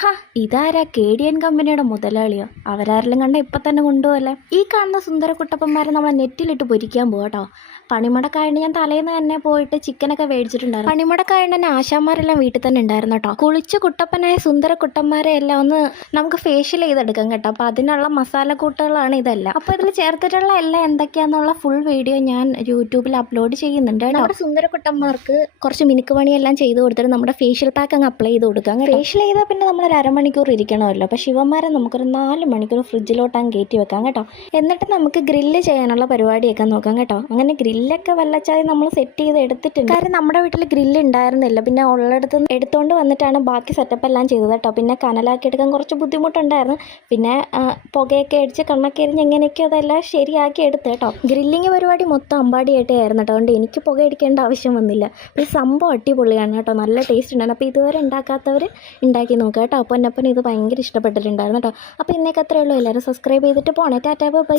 ഹാ, ഇതാരാ KDN കമ്പനിയുടെ മുതലാളിയോ? അവരാരെല്ലാം കണ്ട ഇപ്പം തന്നെ കൊണ്ടുപോകല്ലേ. ഈ കാണുന്ന സുന്ദരക്കുട്ടപ്പന്മാരെ നമ്മൾ നെറ്റിലിട്ട് പൊരിക്കാൻ പോകട്ടോ. പണിമുടക്കായതുകൊണ്ട് ഞാൻ തലേന്ന് തന്നെ പോയിട്ട് ചിക്കനൊക്കെ മേടിച്ചിട്ടുണ്ടായിരുന്നു. പണിമുടക്കായതുകൊണ്ട് തന്നെ ആശാന്മാരെല്ലാം വീട്ടിൽ തന്നെ ഉണ്ടായിരുന്നു കേട്ടോ. കുളിച്ച് കുട്ടപ്പനായ സുന്ദരക്കുട്ടന്മാരെ എല്ലാം ഒന്ന് നമുക്ക് ഫേഷ്യൽ ചെയ്തെടുക്കാം കേട്ടോ. അപ്പോൾ അതിനുള്ള മസാലക്കൂട്ടുകളാണ് ഇതെല്ലാം. അപ്പോൾ ഇതിൽ ചേർത്തിട്ടുള്ള എല്ലാം എന്തൊക്കെയാണെന്നുള്ള ഫുൾ വീഡിയോ ഞാൻ യൂട്യൂബിൽ അപ്ലോഡ് ചെയ്യുന്നുണ്ട് കേട്ടോ. നമ്മുടെ സുന്ദരക്കുട്ടന്മാർക്ക് കുറച്ച് മിനുക്ക് പണിയെല്ലാം ചെയ്ത് കൊടുത്തിട്ട് നമ്മുടെ ഫേഷ്യൽ പാക്ക് അങ്ങ് അപ്ലൈ ചെയ്ത് കൊടുക്കാം. ഫേഷ്യൽ ചെയ്താൽ പിന്നെ നമ്മൾ ഒരു അരമണിക്കൂർ ഇരിക്കണമല്ലോ. അപ്പോൾ ശിവന്മാരെ നമുക്കൊരു 4 മണിക്കൂർ ഫ്രിഡ്ജിലോട്ടങ്ങ് കയറ്റി വെക്കാം കേട്ടോ. എന്നിട്ട് നമുക്ക് ഗ്രില്ല് ചെയ്യാനുള്ള പരിപാടിയൊക്കെ നോക്കാം കേട്ടോ. അങ്ങനെ ഗ്രില്ലൊക്കെ വല്ലച്ചായി നമ്മൾ സെറ്റ് ചെയ്ത് എടുത്തിട്ടുണ്ട്. കാരണം നമ്മുടെ വീട്ടിൽ ഗ്രില്ല് ഉണ്ടായിരുന്നില്ല. പിന്നെ ഉള്ളിടത്ത് എടുത്തുകൊണ്ട് വന്നിട്ടാണ് ബാക്കി സെറ്റപ്പ് എല്ലാം ചെയ്തത് കേട്ടോ. പിന്നെ കനലാക്കി എടുക്കാൻ കുറച്ച് ബുദ്ധിമുട്ടുണ്ടായിരുന്നു. പിന്നെ പുകയൊക്കെ അടിച്ച് കണ്ണൊക്കെ എരിഞ്ഞ് എങ്ങനെയൊക്കെയോ അതെല്ലാം ശരിയാക്കി എടുത്ത് കേട്ടോ. ഗ്രില്ലിങ് പരിപാടി മൊത്തം അമ്പാടിയായിട്ടായിരുന്നു കേട്ടോ. അതുകൊണ്ട് എനിക്ക് പുക അടിക്കേണ്ട ആവശ്യം വന്നില്ല. ഈ സംഭവം അടിപൊളിയാണ് കേട്ടോ. നല്ല ടേസ്റ്റ് ഉണ്ടായിരുന്നു. അപ്പോൾ ഇതുവരെ ഉണ്ടാക്കാത്തവർ ഉണ്ടാക്കി നോക്കുക കേട്ടോ. അപ്പോൾ എന്നെപ്പം ഇത് ഭയങ്കര ഇഷ്ടപ്പെട്ടിട്ടുണ്ടായിരുന്നു കേട്ടോ. അപ്പോൾ ഇന്നേക്ക് അത്രയേ ഉള്ളൂ. എല്ലാവരും സബ്സ്ക്രൈബ് ചെയ്തിട്ട് പോണേ. Tata bye.